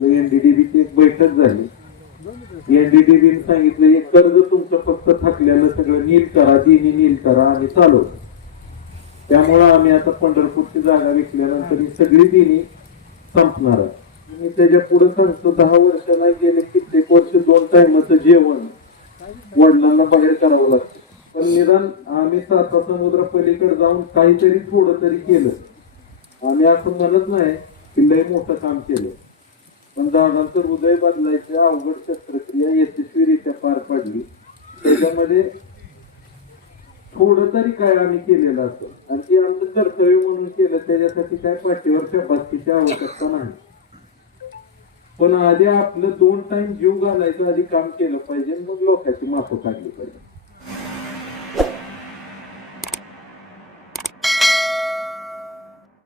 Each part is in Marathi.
एनडीडीबीची एक बैठक झाली. एनडीडीबीने सांगितलं हे कर्ज तुमचं फक्त थकलेलं सगळं नील करा दिनी नील करा आणि चालू त्यामुळं आम्ही आता पंढरपूरची जागा विकल्यानंतर ही सगळी दिनी संपणार आहे. मी त्याच्या पुढे सांगतो दहा वर्ष नाही गेले कित्येक वर्ष दोन टायमाचं जेवण वडिलांना बाहेर करावं लागतं. पण निदान आम्ही साता समुद्र पलीकडे जाऊन काहीतरी थोडं तरी केलं. आम्ही असं म्हणत नाही की लय मोठं काम केलं. पण दादांचं हृदय बदलायची अवघड शस्त्रक्रिया यशस्वीरित्या पार पडली. त्याच्यामध्ये थोडं तरी काय आम्ही केलेलं असतं आणि ते आमचं कर्तव्य म्हणून केलं त्याच्यासाठी काय पाठीवर शबासकीची आवश्यकता नाही. पण आधी आपलं दोन टाइम जीव घालायचं आधी काम केलं पाहिजे मग लोकांची माफं काढली पाहिजे.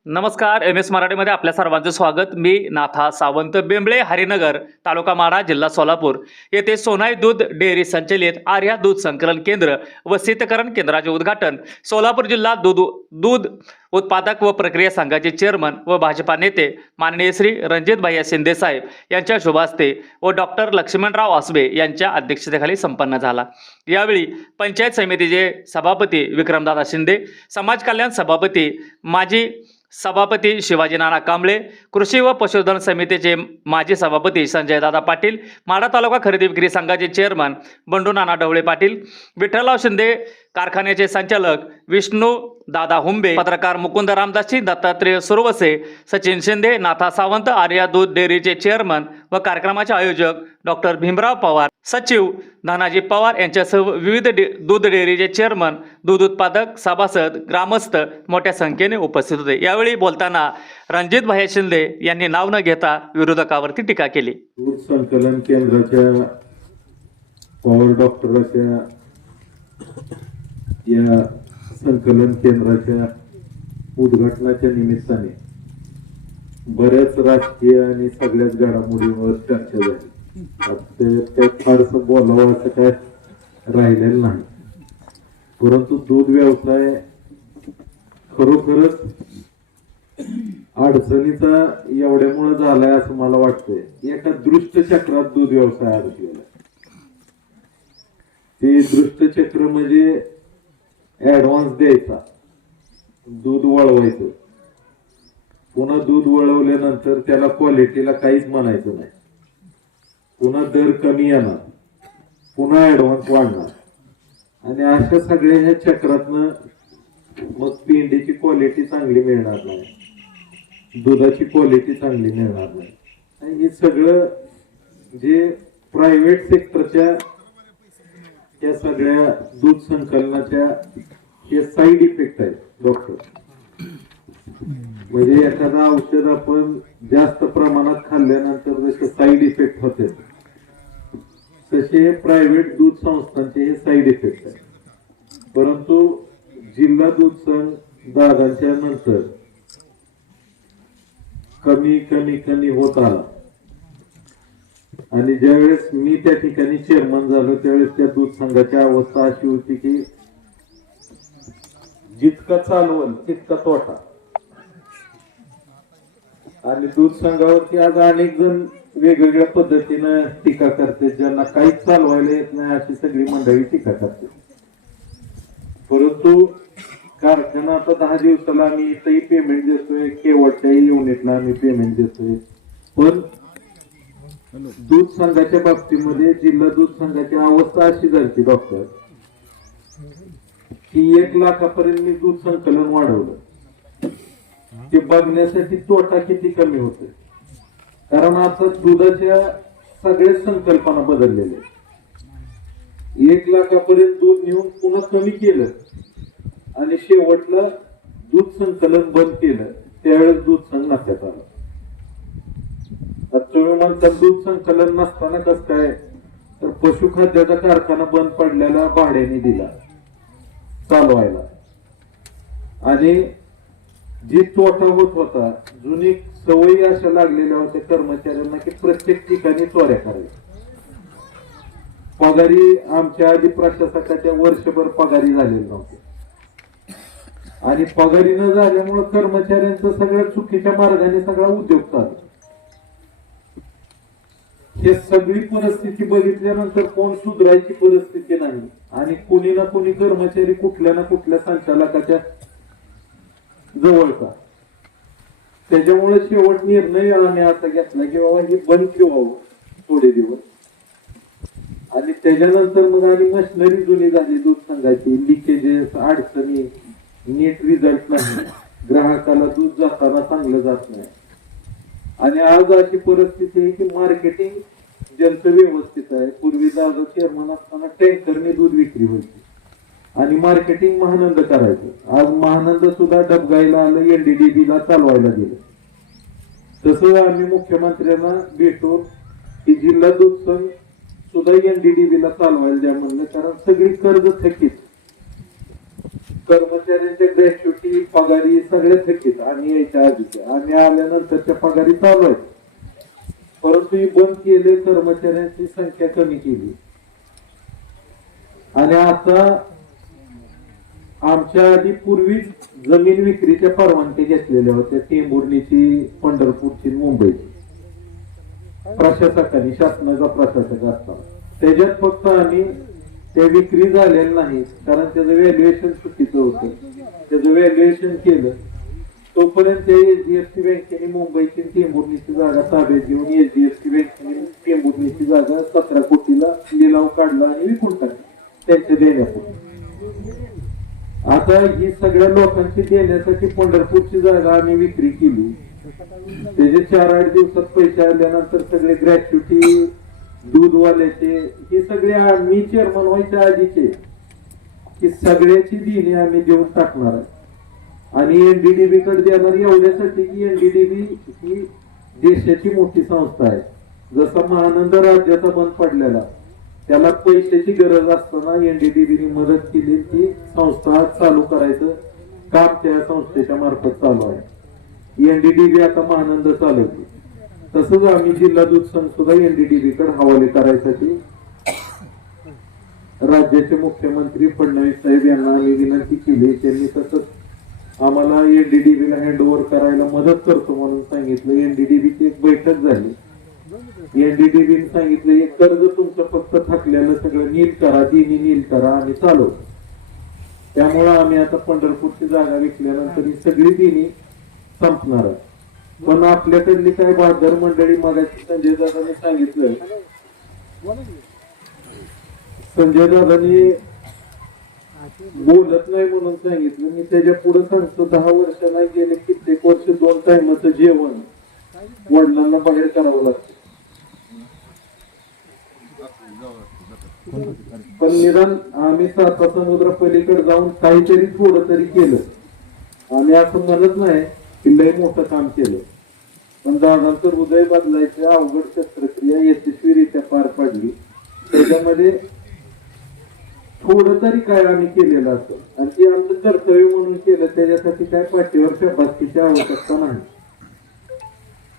नमस्कार एम एस मराठीमध्ये आपल्या सर्वांचं स्वागत. मी नाथा सावंत बेंबळे हरिनगर तालुका माडा जिल्हा सोलापूर. येथे सोनाई दूध डेअरी संचलित आर्या दूध संकलन केंद्र व शीतकरण केंद्राचे उद्घाटन सोलापूर जिल्हा दूध दूध उत्पादक व प्रक्रिया संघाचे चेअरमन व भाजपा नेते माननीय श्री रणजित भैया शिंदे साहेब यांच्या शुभास्ते व डॉक्टर लक्ष्मणराव आसबे यांच्या अध्यक्षतेखाली संपन्न झाला. यावेळी पंचायत समितीचे सभापती विक्रमदादा शिंदे समाज कल्याण सभापती माजी सभापती शिवाजी नाना कांबळे कृषी व पशुधन समितीचे माजी सभापती संजयदादा पाटील माडा तालुका खरेदी विक्री संघाचे चेअरमन बंडू नाना ढवळे पाटील विठ्ठलराव शिंदे कारखान्याचे संचालक विष्णू दादा हुंबे पत्रकार मुकुंद रामदासजी दत्तात्रेय सुरवसे सचिन शिंदे नाथा सावंत आर्या दूध डेअरीचे चेअरमन व कार्यक्रमाचे आयोजक डॉक्टर भीमराव पवार सचिव धनाजी पवार यांच्यासह विविध डे दूध डेअरीचे चेअरमन दूध उत्पादक सभासद ग्रामस्थ मोठ्या संख्येने उपस्थित होते. यावेळी बोलताना रणजित भाई शिंदे यांनी नाव न घेता विरोधकावरती टीका केली. दूध संकलन केंद्राच्या पॉवर डॉक्टराच्या या संकलन केंद्राच्या उद्घाटनाच्या निमित्ताने बऱ्याच राजकीय आणि सगळ्याच घडामोडींवर चर्चा झाली. आता ते- फारसं बोलावं असं काय राहिलेलं नाही. परंतु दूध व्यवसाय खरोखरच अडचणीचा एवढ्यामुळे झालाय असं मला वाटतंय. एका दृष्ट चक्रात दूध व्यवसाय अडकलेला ते दृष्ट चक्र म्हणजे ऍडव्हान्स द्यायचा. दूध वळवायचं. पुन्हा दूध वळवल्यानंतर त्याला क्वालिटीला काहीच म्हणायचं नाही. पुन्हा दर कमी येणार. पुन्हा ऍडव्हान्स वाढणार. आणि अशा सगळ्या ह्या चक्रातनं मग पेंडीची क्वालिटी चांगली मिळणार नाही. दुधाची क्वालिटी चांगली मिळणार नाही. आणि हे सगळं जे प्रायव्हेट सेक्टरच्या या सगळ्या दूध संकलनाच्या हे साईड इफेक्ट आहेत डॉक्टर म्हणजे एखादा औषध आपण जास्त प्रमाणात खाल्ल्यानंतर जसे साईड इफेक्ट होते तसे प्रायव्हेट दूध संस्थांचे हे साईड इफेक्ट आहेत. परंतु जिल्हा दूध संघ दादांच्या नंतर कमी कमी कमी होत आला. आणि ज्यावेळेस मी त्या ठिकाणी चेअरमन झालो त्यावेळेस त्या दूध संघाची अवस्था अशी होती की जितका चालवल तितका तोटा. आणि दूध संघावरती आज अनेक जण वेगवेगळ्या पद्धतीनं टीका करते ज्यांना काहीच चालवायला येत नाही अशी सगळी मंडळी टीका करते परंतु कारखाना आता दहा दिवसाला आम्ही इथंही पेमेंट देतोय केवटच्याही युनिटला आम्ही पेमेंट देतोय. पण दूध संघाच्या बाबतीमध्ये जिल्हा दूध संघाची अवस्था अशी झाली डॉक्टर. की एक लाखापर्यंत मी दूध संकलन वाढवलं. ते बघण्यासाठी तोटा किती कमी होतोय. कारण आता दुधाच्या सगळ्याच संकल्पना बदललेल्या एक लाखापर्यंत दूध नेऊन पुन्हा कमी केलं आणि शेवटला दूध संकलन बंद केलं त्यावेळेस दूध संघ नात्यात आलं. तर दूध संकलन नसताना कसं काय? तर पशुखाद्याचा कारखाना बंद पडलेला भाड्याने दिला. चालवायला. आणि जी तोटा होत होता जुनी सवयी अशा लागलेल्या होत्या कर्मचाऱ्यांना की प्रत्येक ठिकाणी चोऱ्या करायच्या. पगारी आमच्या आधी प्रशासकाच्या वर्षभर पगारी झालेली नव्हती आणि पगारी न झाल्यामुळे कर्मचाऱ्यांचं सगळ्या चुकीच्या मार्गाने सगळा उद्योग चालू हे सगळी परिस्थिती बघितल्यानंतर कोण सुधरायची परिस्थिती नाही. आणि कोणी ना कोणी कर्मचारी कुठल्या ना कुठल्या संचालकाच्या जवळचा. त्याच्यामुळे शेवट निर्णय आम्ही असा घेतला की बाबा हे बंद ठेवावं थोडे दिवस. आणि त्याच्यानंतर मग आणि मशिनरी जुनी झाली दूध सांगायची. लिकेजेस अडचणी नीट रिझल्ट नाही. ग्राहकाला दूध जाताना चांगलं जात नाही. आणि आज अशी परिस्थिती आहे की मार्केटिंग ज्यांचं व्यवस्थित आहे. पूर्वी दादा चेअरमन असताना टँकरने दूध विक्री व्हायची. आणि मार्केटिंग महानंद करायचं. आज महानंद सुद्धा डबगाईला आलं एनडीडीबी ला चालवायला गेलं. तसं आम्ही मुख्यमंत्र्यांना भेटतो की जिल्हा दूध संघ सुद्धा एनडीडीबी ला चालवायला द्या म्हणलं. कारण सगळी कर्ज थकीत. कर्मचाऱ्यांच्या ग्रॅच्युटी पगारी सगळ्या थकीत. आणि यायच्या आधीच्या आणि आल्यानंतरच्या पगारी चालवायच्या. परंतु ही बंद केले कर्मचाऱ्यांची संख्या कमी केली. आणि आता आमच्या आधी पूर्वीच जमीन विक्रीच्या परवानगी घेतलेल्या होत्या टेंभुर्णीची पंढरपूरची मुंबईची. प्रशासकांनी शासनाचा प्रशासक असताना त्याच्यात फक्त आम्ही त्या विक्री झालेल्या नाही कारण त्याचं व्हॅल्युएशन चुकीचं होतं. त्याचं व्हॅल्युएशन केलं. तोपर्यंत एचडीएफसी बँकेने मुंबईची टेंभुर्णीची जागा ताब्यात घेऊन एचडीएफसी बँकेने टेंभुर्णीची जागा सतरा कोटीला लिलाव काढला आणि विकून टाकला. त्यांच्या देण्यापूर्वी आता ही सगळ्या लोकांची देण्यासाठी पंढरपूरची जागा आम्ही विक्री केली. त्याचे चार आठ दिवसात पैसे आल्यानंतर सगळे ग्रॅच्युटी दूधवाल्याचे हे सगळे आम्ही चेअरमन व्हायच्या आधीचे. की सगळ्याची देणी आम्ही देऊन टाकणार आहे. आणि एनडीडीबी कडे देणार एवढ्यासाठी की एनडीडीबी ही देशाची मोठी संस्था आहे. जसा महानंद राज्याचा बंद पडलेला त्याला पैशाची गरज असताना एनडीडीबीने मदत केली ती संस्था चालू करायचं काम त्या संस्थेच्या मार्फत चालू आहे. एनडीडीबी आता महानंद चालवते. तसंच आम्ही जिल्हा दूध संघ सुद्धा एनडीडीबी कडे हवाले करायसाठी राज्याचे मुख्यमंत्री फडणवीस साहेब यांना आम्ही विनंती केली त्यांनी तसंच आम्हाला एनडीडीबीला हँड ओव्हर करायला मदत करतो म्हणून सांगितलं. एनडीडीबी ची एक बैठक झाली. एनडीडीबीने सांगितलं एक कर्ज तुमचं फक्त थकलेलं सगळं नील करा दिनी नील करा आणि चालव. त्यामुळं आम्ही आता पंढरपूरची जागा विकल्यानंतर ही सगळी दिनी संपणार आहे. पण आपल्याकडली काय बहादर मंडळी मागायची संजय दादांनी सांगितलं. संजय दादांनी बोलत नाही म्हणून सांगितलं. मी त्याच्या पुढे सांगतो दहा वर्ष नाही गेले कित्येक वर्ष दोन टायमाचं जेवण वडिलांना बाहेर करावं लागतं. पण निदान आम्ही साता समुद्र पलीकडे जाऊन काहीतरी थोडं तरी केलं. आम्ही असं म्हणत नाही की लय मोठं काम केलं. पण दादांचं हृदय बदलायचं अवघड शस्त्रक्रिया यशस्वीरित्या पार पाडली. त्याच्यामध्ये थोडं तरी काय आम्ही केलेलं असतं आणि ते आमचं कर्तव्य म्हणून केलं त्याच्यासाठी काय पाठीवर शाबासकीची आवश्यकता नाही.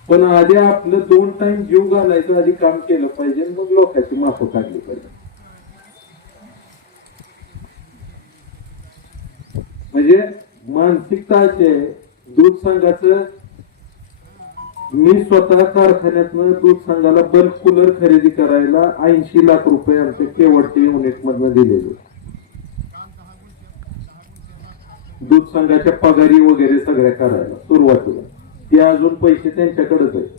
पण आधी आपलं दोन टाइम जीव घालायचं आधी काम केलं पाहिजे मग लोकांची माफं काढली पाहिजे. म्हणजे मानसिकता अशी आहे दूध संघाचं मी स्वतः कारखान्यातनं दूध संघाला बल्क कूलर खरेदी करायला ऐंशी लाख रुपये आमच्या केवडच्या युनिट मधनं दिलेले. दूध संघाच्या पगारी वगैरे सगळ्या करायला सुरुवातीला. ते अजून पैसे त्यांच्याकडेच आहेत.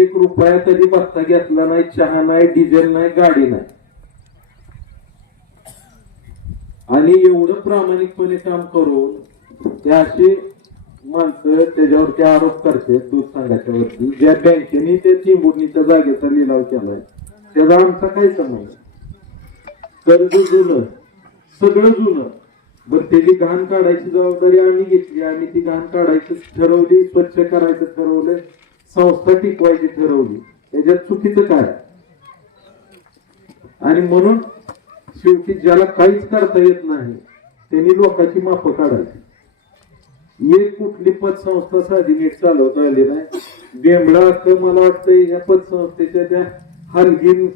एक रुपया कधी बत्ता घेतला नाही चहा नाही डिझेल नाही गाडी नाही. आणि एवढं प्रामाणिकपणे काम करून ते असे माणसं त्याच्यावरती आरोप करते दूध संघाच्या वरती. ज्या बँकेने ते चिंबुर्णीच्या जागेचा लिलाव केलाय त्याचा आमचा काय समज कर्ज जुनं सगळं जुनं बरं त्याची घाण काढायची जबाबदारी आम्ही घेतली. आणि ती घाण काढायची ठरवली स्वच्छ करायचं ठरवलं संस्था टिकवायची ठरवली. त्याच्यात चुकीचं काय? आणि म्हणून शेवटी ज्याला काहीच करता येत नाही त्यांनी लोकांची माफ काढायची. एक कुठली पतसंस्था साधी नीट चालवता आली नाही. बेंबडा असं मला वाटतं या पतसंस्थेच्या त्या हलगीन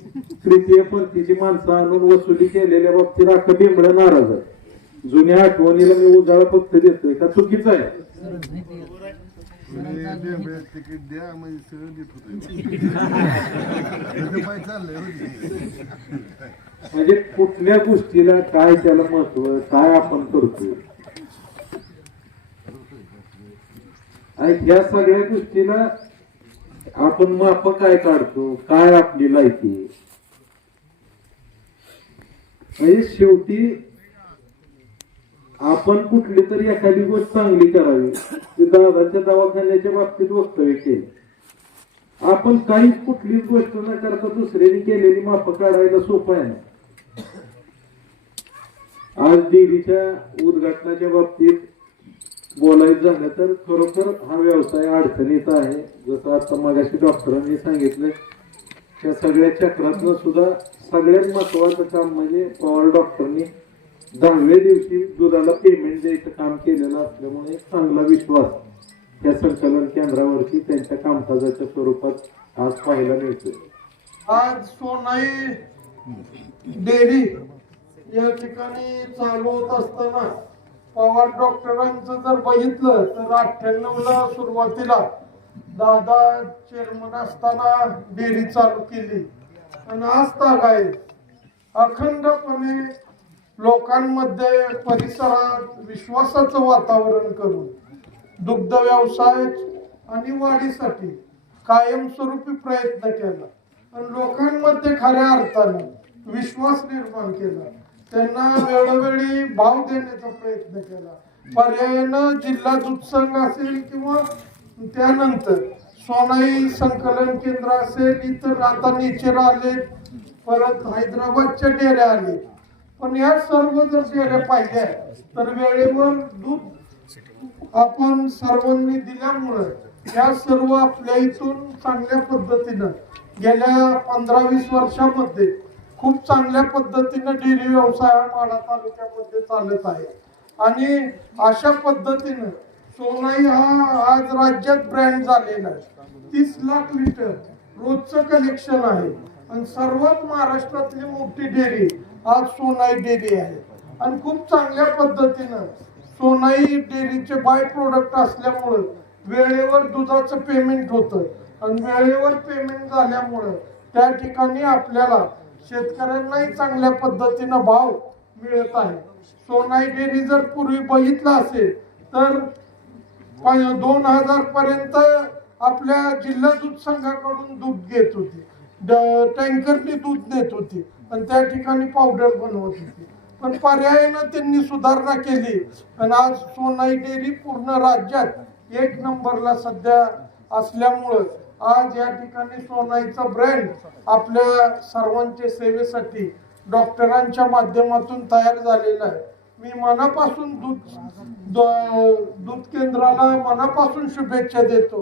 तृतीय पंथीची माणसं आणून वसुली केलेल्या बाबतीत अख्खं बेंबडा नाराज आहे. जुन्या आठवणीला मी उजाळा फक्त देतोय. का चुकीचं आहे? म्हणजे हो. म्हणजे कुठल्या गोष्टीला काय त्याला महत्त्व काय आपण करतो आणि ह्या सगळ्या गोष्टीला आपण माप काय काढतो? काय आपली लायकी म्हणजे शेवटी आपण कुठली तरी एखादी गोष्ट चांगली करावी. ती दादाच्या दवाखान्याच्या बाबतीत वक्तव्य केलं. आपण काही कुठलीच गोष्ट न करता दुसऱ्याने केलेली माप काढायला सोपं आहे. आज डेअरीच्या उद्घाटनाच्या बाबतीत बोलायचं झालं तर खरोखर हा व्यवसाय अडचणीचा आहे. जसं आता मगाशी डॉक्टरांनी सांगितलं त्या सगळ्या चक्रातनं सुद्धा सगळ्यात महत्वाचं काम म्हणजे पवार डॉक्टरनी दहाव्या दिवशी दुधाला पेमेंट द्यायचं काम केलेलं असल्यामुळे एक चांगला विश्वास त्या संकलन केंद्रावरती त्यांच्या कामकाजाच्या स्वरूपात आज पाहायला मिळतो आज सोनाई डेअरी या ठिकाणी चालू होत असताना पवार डॉक्टरांचं जर बघितलं तर अठ्ठ्याण्णव ला सुरुवातीला दादा चेअरमन असताना डेअरी चालू केली. आणि आज ताग आहे. अखंडपणे लोकांमध्ये परिसरात विश्वासाचं वातावरण करून दुग्ध व्यवसाय आणि वाढीसाठी कायमस्वरूपी प्रयत्न केला. आणि लोकांमध्ये खऱ्या अर्थानं विश्वास निर्माण केला. त्यांना वेळोवेळी भाव देण्याचा प्रयत्न केला. पर्यायानं जिल्हा दूध संघ असेल किंवा त्यानंतर सोनाई संकलन केंद्र असेल इतर आता नेचर आले परत हैदराबादच्या डेऱ्या आले पण या सर्व जर डेऱ्या पाहिल्या तर वेळेवर दूध आपण सर्वांनी दिल्यामुळं या सर्व आपल्या इथून चांगल्या पद्धतीनं गेल्या पंधरा वीस वर्षामध्ये खूप चांगल्या पद्धतीनं डेअरी व्यवसाय हा माढा तालुक्यामध्ये चालत आहे. आणि अशा पद्धतीनं सोनाई हा आज राज्यात ब्रँड झालेला आहे. तीस लाख लिटर रोजचं कलेक्शन आहे. आणि सर्वात महाराष्ट्रातली मोठी डेअरी आज सोनाई डेअरी आहे. आणि खूप चांगल्या पद्धतीनं सोनाई डेअरीचे बाय प्रोडक्ट असल्यामुळं वेळेवर दुधाचं पेमेंट होतं. आणि वेळेवर पेमेंट झाल्यामुळं त्या ठिकाणी आपल्याला शेतकऱ्यांनाही चांगल्या पद्धतीनं भाव मिळत आहे. सोनाई डेअरी जर पूर्वी बघितलं असेल तर प- दोन हजार पर्यंत आपल्या जिल्हा दूध संघाकडून दूध घेत होती. ड- टँकरने दूध नेत होती आणि त्या ठिकाणी पावडर बनवत होती. पण पर्यायानं त्यांनी सुधारणा केली आणि आज सोनाई डेअरी पूर्ण राज्यात एक नंबरला सध्या असल्यामुळं आज या ठिकाणी सोनाईचं ब्रँड आपल्या सर्वांच्या सेवेसाठी डॉक्टरांच्या माध्यमातून तयार झालेला आहे. मी मनापासून दूध दूध केंद्राला मनापासून शुभेच्छा देतो.